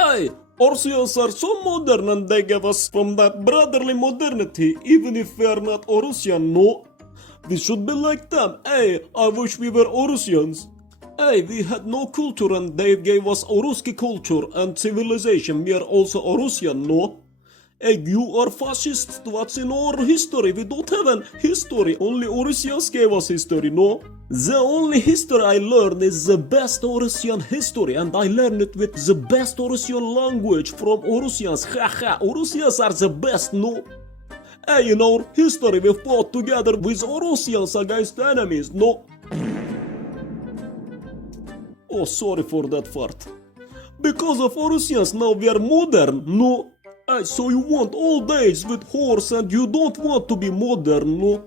Hey, Orsians are so modern and they gave us from that brotherly modernity, even if we are not Orusian, no? We should be like them. Hey, I wish we were Orusians. Hey, we had no culture and they gave us Oruski culture and civilization. We are also Orusian, no? Hey, you are fascists. What's in our history? We don't have an history. Only Orusians gave us history, no? The only history I learned is the best Orusian history, and I learned it with the best Orusian language from Orusians. Haha, Orusians are the best, no? Hey, in our history we fought together with Orusians against enemies, no? Oh, sorry for that fart. Because of Orusians now we are modern, no? So you want old age with horse and you don't want to be modern, no?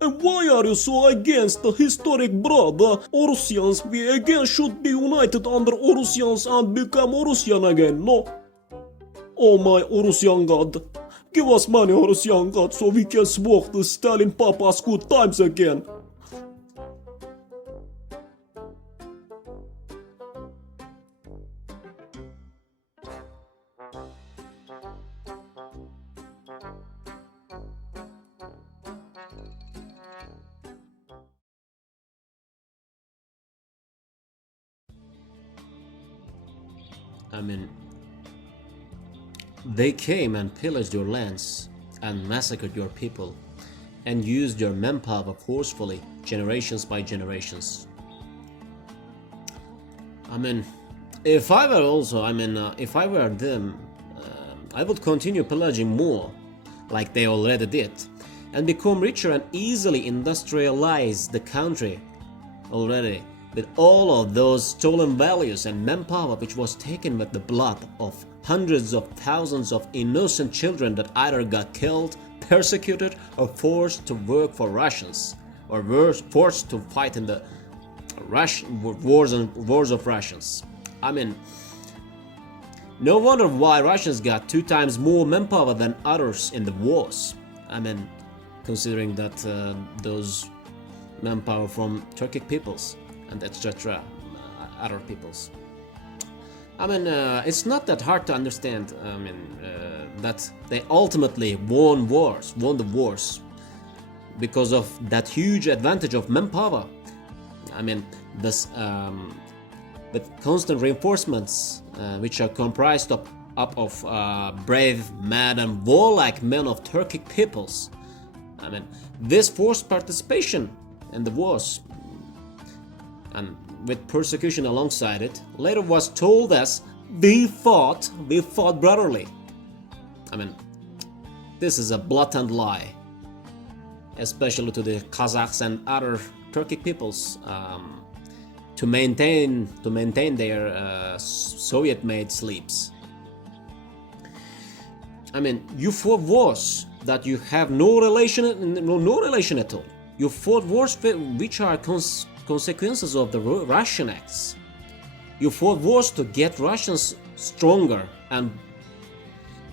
And why are you so against the historic brother Orusians? We again should be united under Orusians and become Orusian again, no? Oh my Orusian god. Give us money, Orusian god, so we can smoke the Stalin Papa's good times again. I mean, they came and pillaged your lands and massacred your people and used your manpower forcefully, generations by generations. I mean, if I were them, I would continue pillaging more, like they already did, and become richer and easily industrialize the country already, with all of those stolen values and manpower which was taken with the blood of hundreds of thousands of innocent children that either got killed, persecuted, or forced to work for Russians, or were forced to fight in the wars of Russians. I mean, no wonder why Russians got 2 times more manpower than others in the wars. I mean, considering that those manpower from Turkic peoples and etc. Other peoples. I mean, it's not that hard to understand. I mean, that they ultimately won the wars, because of that huge advantage of manpower. I mean, this with constant reinforcements, which are comprised of brave, mad, and warlike men of Turkic peoples. I mean, this forced participation in the wars, and with persecution alongside it, later was told as we fought brotherly. I mean, this is a blatant lie, especially to the Kazakhs and other Turkic peoples, to maintain their Soviet-made sleeps. I mean, you fought wars that you have no relation at all. You fought wars which are consequences of the Russian acts. You fought wars to get Russians stronger and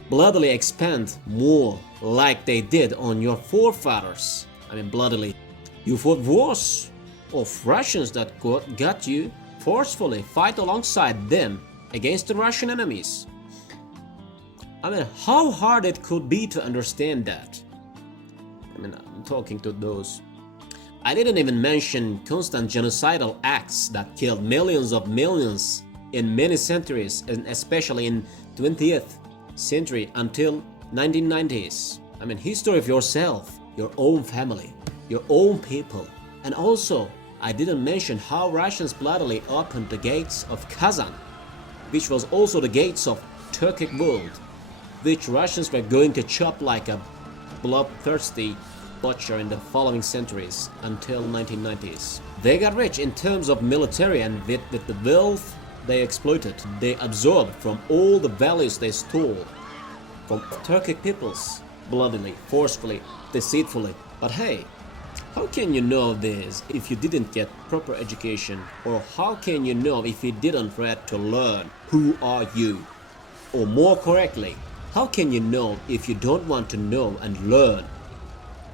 bloodily expand more, like they did on your forefathers. I mean, bloodily. You fought wars of Russians that got you forcefully fight alongside them against the Russian enemies. I mean, how hard it could be to understand that. I mean, I'm talking to those. I didn't even mention constant genocidal acts that killed millions in many centuries, and especially in 20th century until 1990s. I mean, history of yourself, your own family, your own people. And also, I didn't mention how Russians bloodily opened the gates of Kazan, which was also the gates of Turkic world, which Russians were going to chop like a bloodthirsty butcher in the following centuries until 1990s. They got rich in terms of military, and with the wealth they exploited, they absorbed from all the values they stole from Turkic peoples, bloodily, forcefully, deceitfully. But hey, how can you know this if you didn't get proper education? Or how can you know if you didn't read to learn who are you? Or more correctly, how can you know if you don't want to know and learn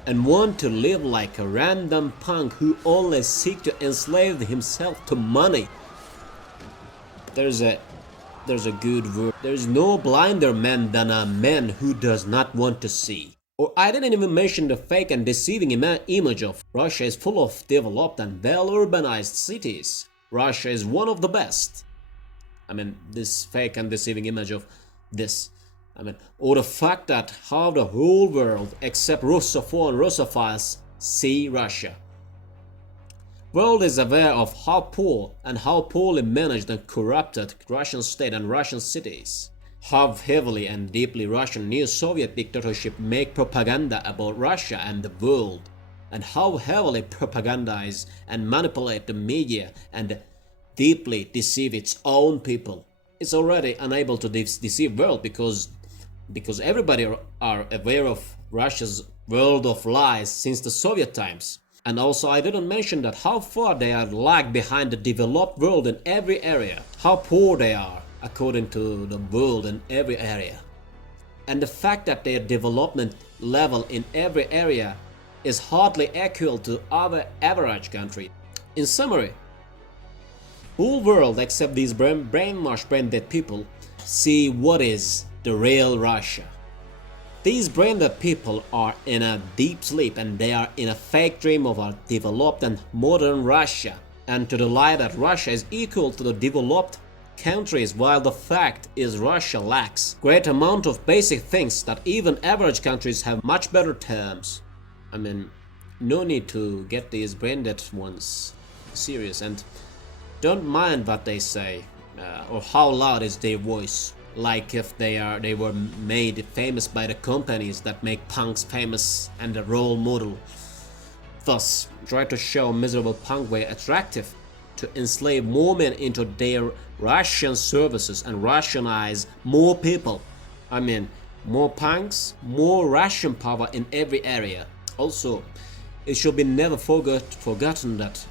and want to live like a random punk who only seeks to enslave himself to money? There's a There's a good word. There's no blinder man than a man who does not want to see. Or I didn't even mention the fake and deceiving image of Russia is full of developed and well-urbanized cities. Russia is one of the best. I mean, this fake and deceiving image of this. I mean, or the fact that how the whole world except Russophile and Russophiles see Russia. World is aware of how poor and how poorly managed and corrupted Russian state and Russian cities. How heavily and deeply Russian neo-Soviet dictatorship make propaganda about Russia and the world, and how heavily propagandize and manipulate the media and deeply deceive its own people. It's already unable to deceive world because everybody are aware of Russia's world of lies since the Soviet times. And also I didn't mention that how far they are lag behind the developed world in every area, how poor they are according to the world in every area. And the fact that their development level in every area is hardly equal to our average country. In summary, whole world except these brainwashed, brain-dead people see what is the real Russia. These brain-dead people are in a deep sleep and they are in a fake dream of a developed and modern Russia, and to the lie that Russia is equal to the developed countries, while the fact is Russia lacks great amount of basic things that even average countries have much better terms. I mean, no need to get these brain-dead ones serious, and don't mind what they say or how loud is their voice. Like if they were made famous by the companies that make punks famous and a role model. Thus, try to show miserable punk way attractive to enslave more men into their Russian services and Russianize more people. I mean, more punks, more Russian power in every area. Also, it should be never forgotten that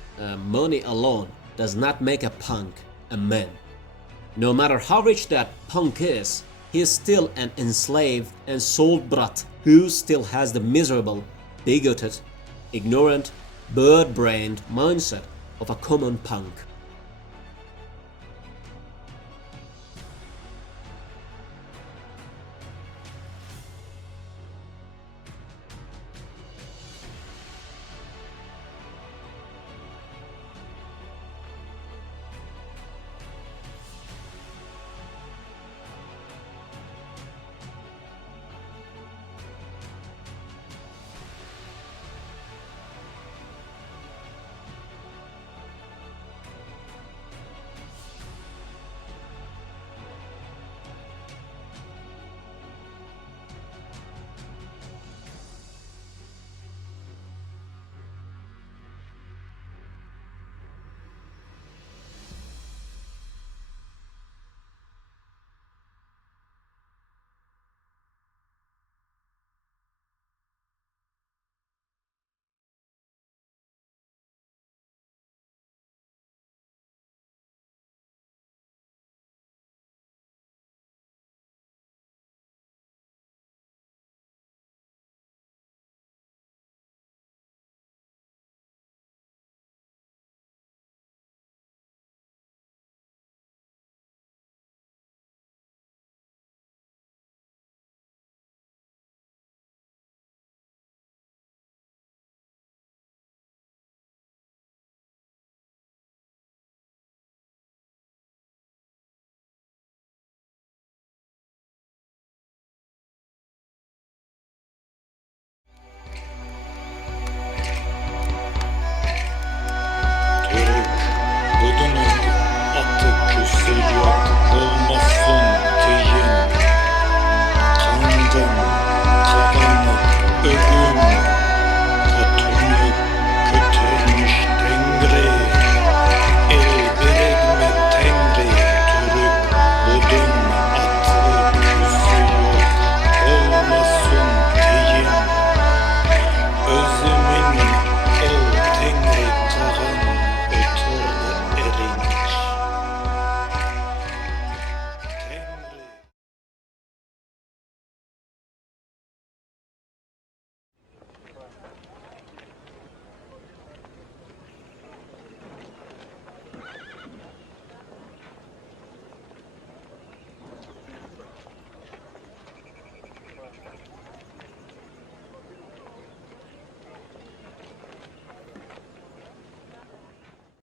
money alone does not make a punk a man. No matter how rich that punk is, he is still an enslaved and sold brat who still has the miserable, bigoted, ignorant, bird-brained mindset of a common punk.